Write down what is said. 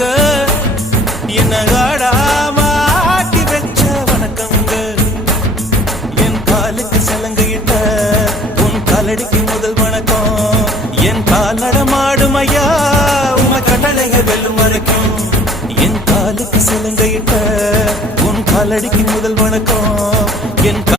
வணக்கங்க. என்ன ஆடாம ஆட்டி வச்ச வணக்கங்க. என் காலுக்கு சலங்கையிட்ட உன் காலடிக்கு முதல் வணக்கம். என் கால் நடமாடும் ஐயா உமை கட்டளைக வெல்லும் வரைக்கும். என் காலுக்கு சலங்கையிட்ட உன் காலடிக்கு முதல் வணக்கம். என்